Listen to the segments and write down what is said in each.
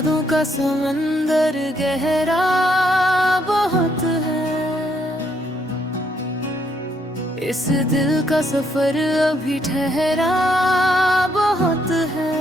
यादों का समंदर गहरा बहुत है। इस दिल का सफर अभी ठहरा बहुत है।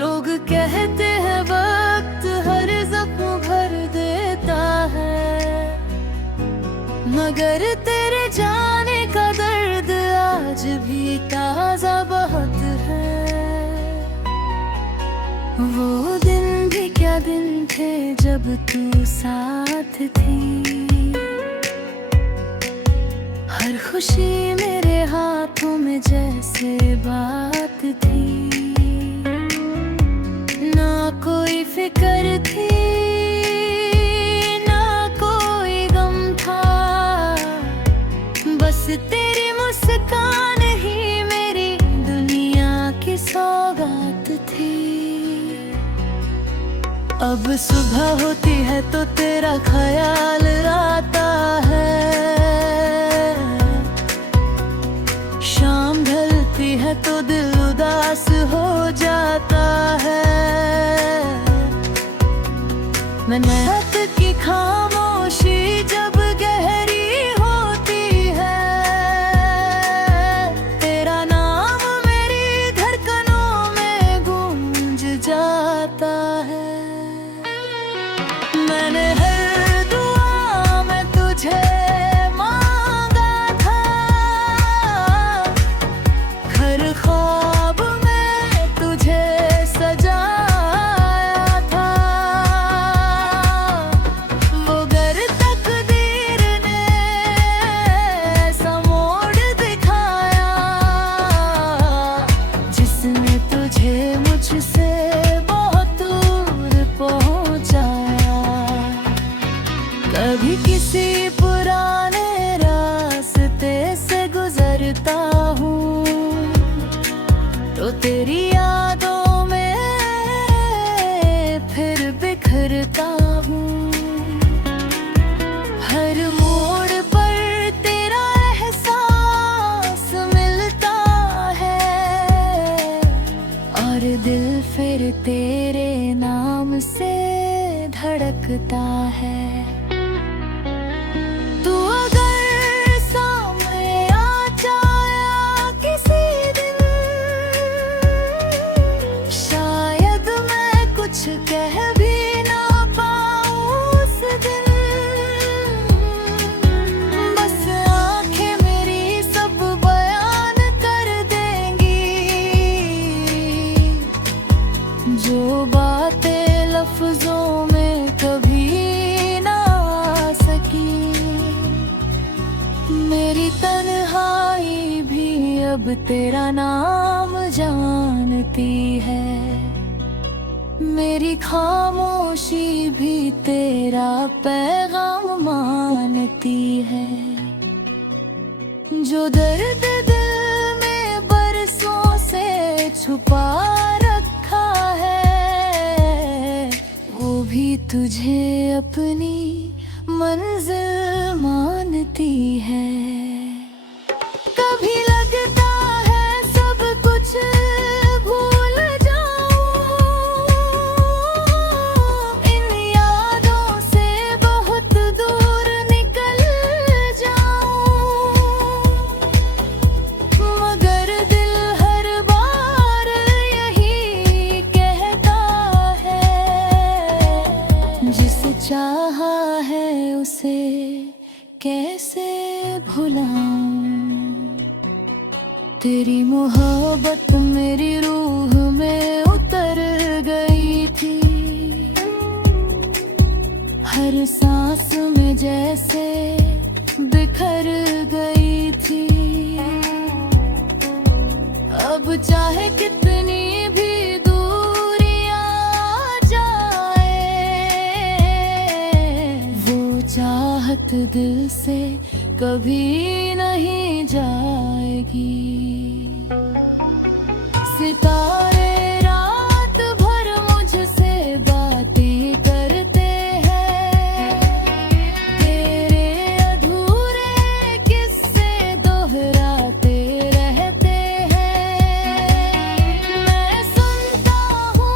लोग कहते हैं वक्त हर जख्म भर देता है, मगर तेरे जाने का दर्द आज भी ताजा बहुत है। वो दिन भी क्या दिन थे जब तू साथ थी, हर खुशी मेरे हाथों में जैसे बात थी। ना कोई फिक्र थी, ना कोई गम था, बस तेरी मुस्कान ही मेरी दुनिया की सौगात थी। अब सुबह होती है तो तेरा ख्याल आता है, शाम ढलती है तो दिल उदास हो जाता है। मेहनत की खामोशी जब गहरी होती है, तेरा नाम मेरी धड़कनों में गूंज जाता है। मैंने हर दुआ में तुझे मांगा था, हर ख्वाब में तुझे सजाया था। मगर तकदीर ने ऐसा मोड़ दिखाया, जिसने तुझे मुझसे बहुत दूर पहुंचाया। कभी किसी पुराने रास्ते से गुजरता हूँ तो तेरी यादों में फिर बिखरता हूँ। हर मोड़ पर तेरा एहसास मिलता है, और दिल फिर तेरे नाम से धड़कता है। तू अगर सामने आ जाया किसी दिन, शायद मैं कुछ कह भी ना पाऊं उस दिन। बस आंखें मेरी सब बयान कर देंगी, जो बातें लफ्जों में कभी ना आ सकी। मेरी तन्हाई भी अब तेरा नाम जानती है, मेरी खामोशी भी तेरा पैगाम मानती है। जो दर्द दिल में बरसों से छुपा रखा है, वो भी तुझे अपनी मंजिल मानती है। कभी लगता है सब कुछ भूल जाऊं, इन यादों से बहुत दूर निकल जाऊं, मगर दिल हर बार यही कहता है, जिसे चाहा है उसे कैसे भुलाऊं। तेरी मोहब्बत मेरी रूह में उतर गई थी, हर सांस में जैसे बिखर गई थी। अब चाहे कितनी भी दूरियां आ जाए, वो चाहत दिल से कभी नहीं जाएगी। सितारे रात भर मुझसे बातें करते हैं, तेरे अधूरे किस्से दोहराते रहते हैं। मैं सुनता हूँ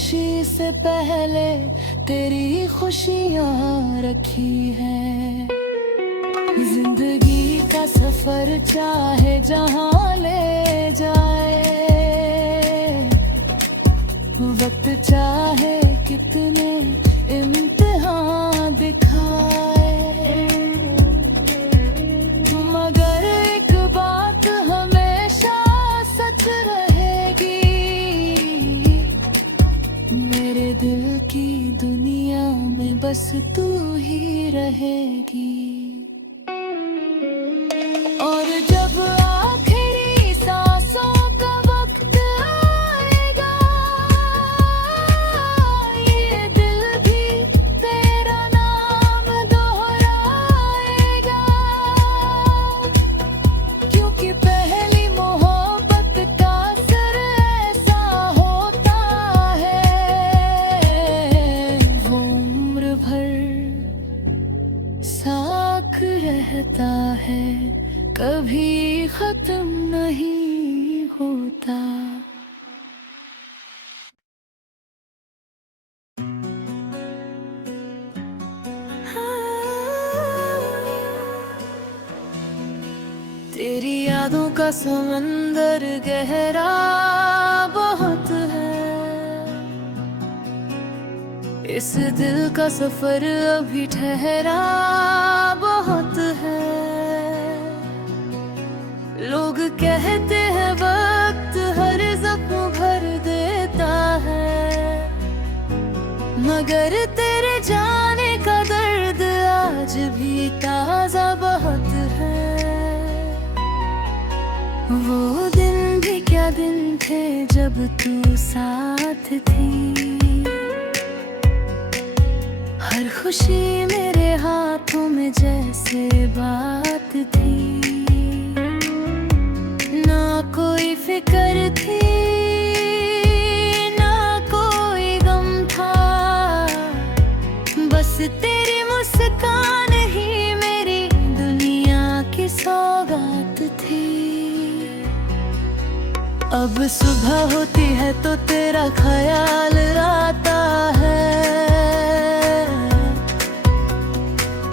खुशी से पहले तेरी खुशियाँ रखी हैं। जिंदगी का सफर चाहे जहाँ ले जाए, वक्त चाहे कितने इम्तिहान दिखाए, मगर एक बात हमेशा सच रहेगी, मेरे दिल की दुनिया में बस तू ही रहेगी। और जब आखिरी सांसों का वक्त आएगा, ये दिल भी तेरा नाम दोहराएगा, क्योंकि पहली मोहब्बत का असर ऐसा होता है, वो उम्र भर साथ रहता है, कभी खत्म नहीं होता। तेरी यादों का समंदर गहरा बहुत है, इस दिल का सफर अभी ठहरा बहुत है। लोग कहते हैं वक्त हर जख्म भर देता है, मगर तेरे जाने का दर्द आज भी ताजा बहुत है। वो दिन भी क्या दिन थे जब तू साथ थी, हर खुशी मेरे हाथों में जैसे बात थी, ना कोई फिक्र थी ना कोई गम था, बस तेरी मुस्कान ही मेरी दुनिया की सौगात थी। अब सुबह होती है तो तेरा ख्याल आता है,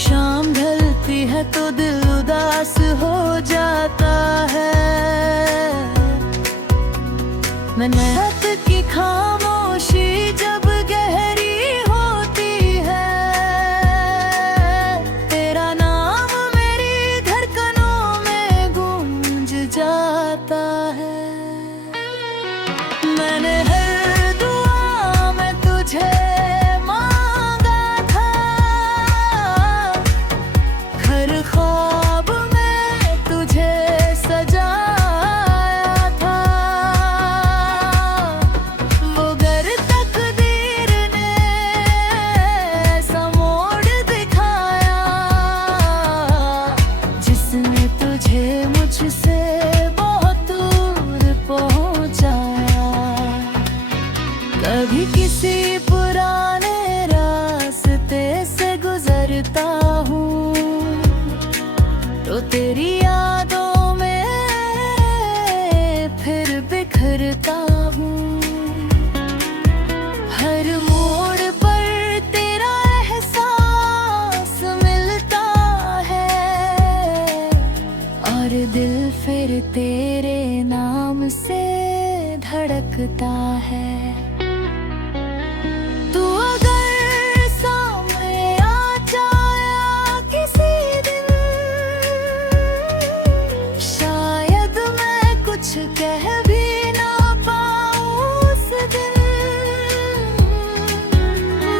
शाम ढलती है तो दिल उदास हो जाता है। मेहनत की खामोशी जब गहरी होती है, तेरा नाम मेरी धड़कनों में गूंज जाता है। मैंने हर दुआ में तुझे मांगा था, हर ख्वाब में तुझे सजाया था, वो घर तकदीर ने ऐसा मोड़ दिखाया, जिसने तुझे मुझसे बहुत दूर पहुंचाया। कभी किसी पुराने रास्ते से गुजरता हूँ तो तेरी यादों में फिर बिखरता हूँ, हर मोड़ पर तेरा एहसास मिलता है, और दिल फिर तेरे नाम से धड़कता है। तू अगर सामने आ जाया किसी दिन, शायद मैं कुछ कह भी ना पाऊं उस दिन,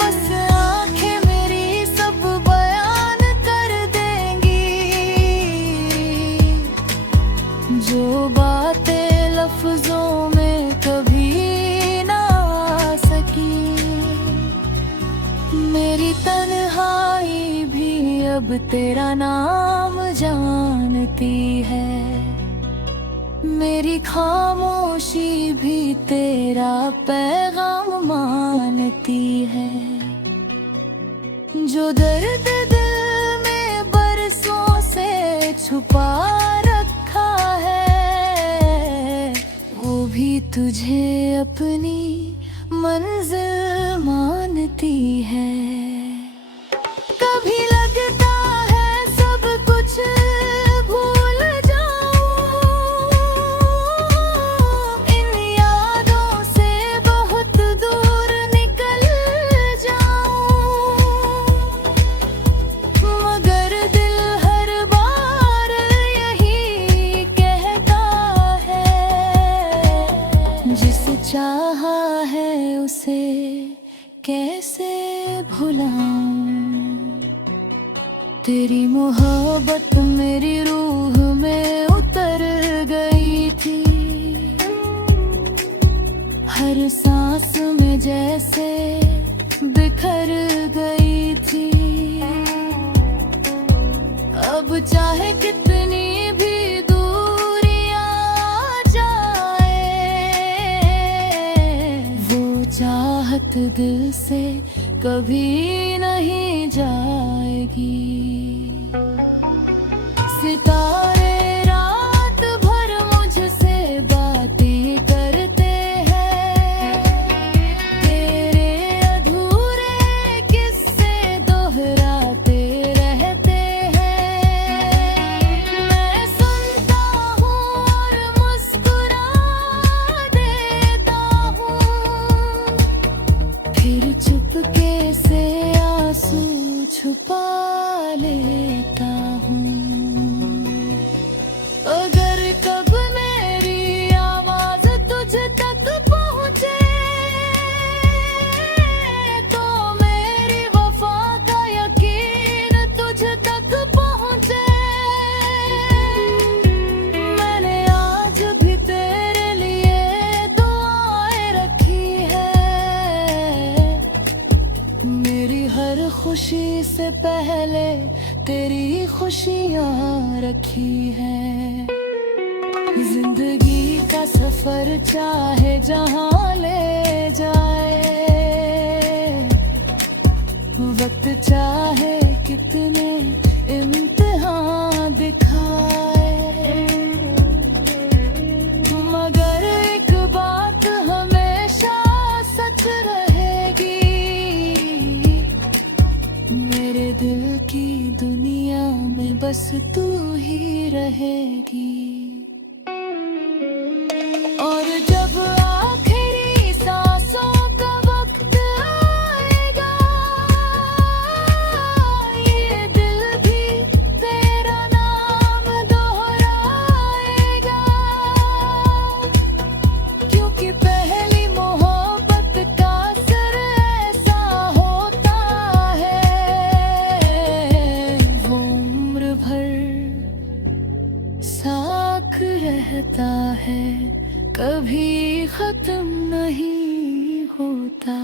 बस आंखें मेरी सब बयान कर देंगी, जो बातें लफ्जों में कभी ना आ सकी। मेरी तन्हाई भी अब तेरा नाम जानती है, मेरी खामोशी भी तेरा पैगाम मानती है। जो दर्द दिल में बरसों से छुपा रखा है, वो भी तुझे अपनी मंजिल मानती है। कभी लगता है सब कुछ भूल जाऊं, इन यादों से बहुत दूर निकल जाऊं, मगर दिल हर बार यही कहता है, जिसे चाहा है उसे कैसे भुलाऊं। तेरी मोहब्बत मेरी रूह में उतर गई थी, हर सांस में जैसे बिखर गई थी। अब चाहे कितनी भी दूरियां जाए, वो चाहत दिल से कभी नहीं जाएगी। सितारे रात भर मुझसे बातें करते हैं, तेरे अधूरे किस्से दोहराते रहते हैं। मैं सुनता हूँ और मुस्कुरा देता हूँ, फिर चुपके से आंसू छुपा लेता हूँ। अगर कब मेरी आवाज तुझ तक पहुँचे, तो मेरी वफा का यकीन तुझ तक पहुँचे। मैंने आज भी तेरे लिए दुआएं रखी है, मेरी हर खुशी से पहले तेरी खुशियाँ रखी है। जिंदगी का सफर चाहे जहाँ ले जाए, वक्त चाहे कितने इम्तिहान दिखाए, मगर एक बात हमेशा सच रहेगी, मेरे दिल की दुनिया में बस तू ही रहेगी। और जब आखिरी सांसों का वक्त आएगा, ये दिल भी तेरा नाम दोहराएगा, क्योंकि पहली मोहब्बत का असर ऐसा होता है, वो उम्र भर साथ रहता है, कभी खत्म नहीं होता।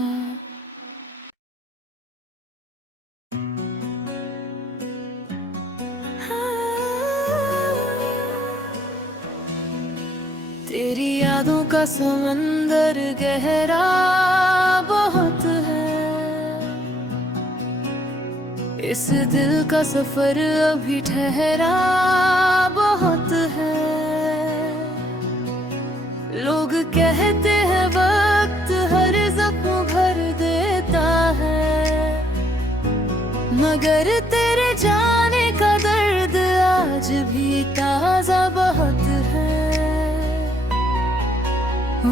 तेरी यादों का समंदर गहरा बहुत है, इस दिल का सफर अभी ठहरा बहुत है। लोग कहते हैं वक्त हर जख्म भर देता है, मगर तेरे जाने का दर्द आज भी ताजा बहुत है।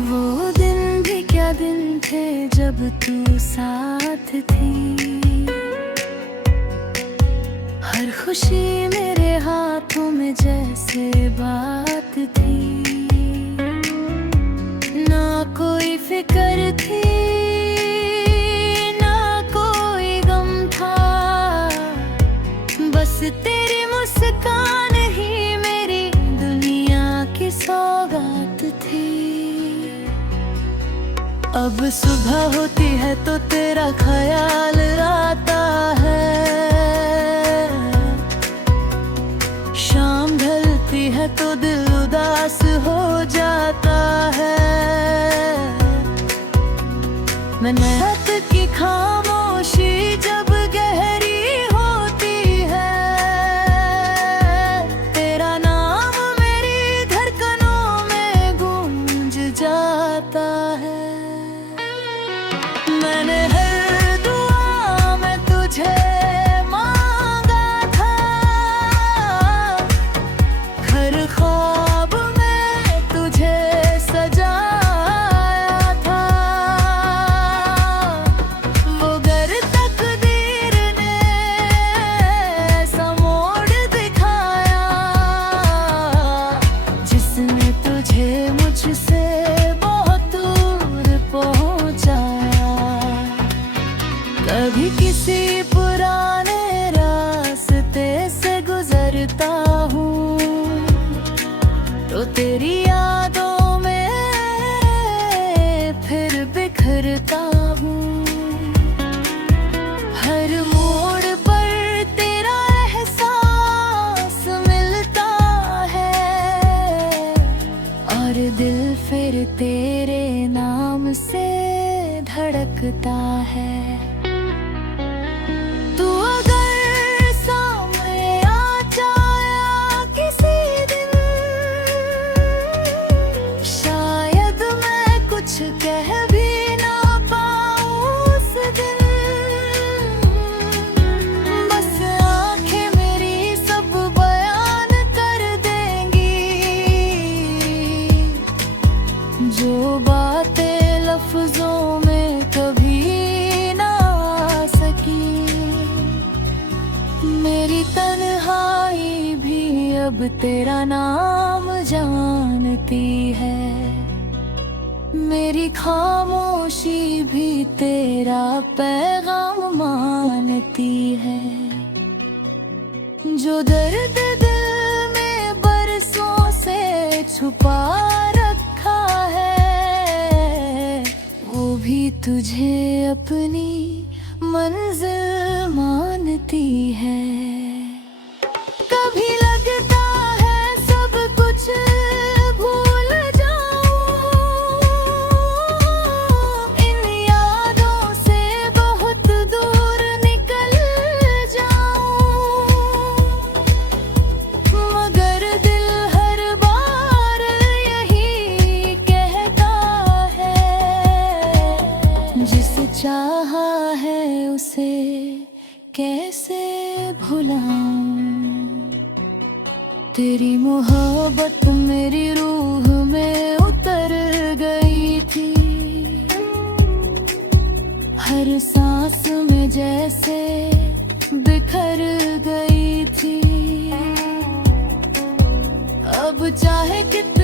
वो दिन भी क्या दिन थे जब तू साथ थी, हर खुशी मेरे हाथों में जैसे बात थी, ना कोई फिक्र थी ना कोई गम था, बस तेरी मुस्कान ही मेरी दुनिया की सौगात थी। अब सुबह होती है तो तेरा ख्याल आता है, शाम ढलती है तो दिल उदास हो जाता है। मैं रात की खामोशी जब गहरी होती है, तेरा नाम मेरी धड़कनों में गूंज जाता है। मुझसे बहुत दूर पहुंचाया। कभी किसी पुराने रास्ते से गुजरता हूँ तो तेरी यादों में फिर बिखरता हूँ। हर मोड़ पर तेरा एहसास मिलता है और दिल फिर तेरे नाम से धड़कता है। तू अगर सामने आ जाया किसी दिन, शायद मैं कुछ कह भी ना पाऊं उस दिन। बस आंखें मेरी सब बयान कर देंगी, जो बातें लफ्जों में कभी ना आ सकी। मेरी तन्हाई भी अब तेरा नाम जानती है, मेरी खामोशी भी तेरा पैगाम मानती है। जो दर्द दिल में बरसों से छुपा रखा है, वो भी तुझे अपनी मंजिल मानती है। कभी लगता है सब कुछ भूल जाऊं, इन यादों से बहुत दूर निकल जाऊं, मगर दिल हर बार यही कहता है, जिसे चाहा है उसे कैसे भुलाऊं। तेरी मोहब्बत मेरी रूह में उतर गई थी, हर सांस में जैसे बिखर गई थी। अब चाहे कितना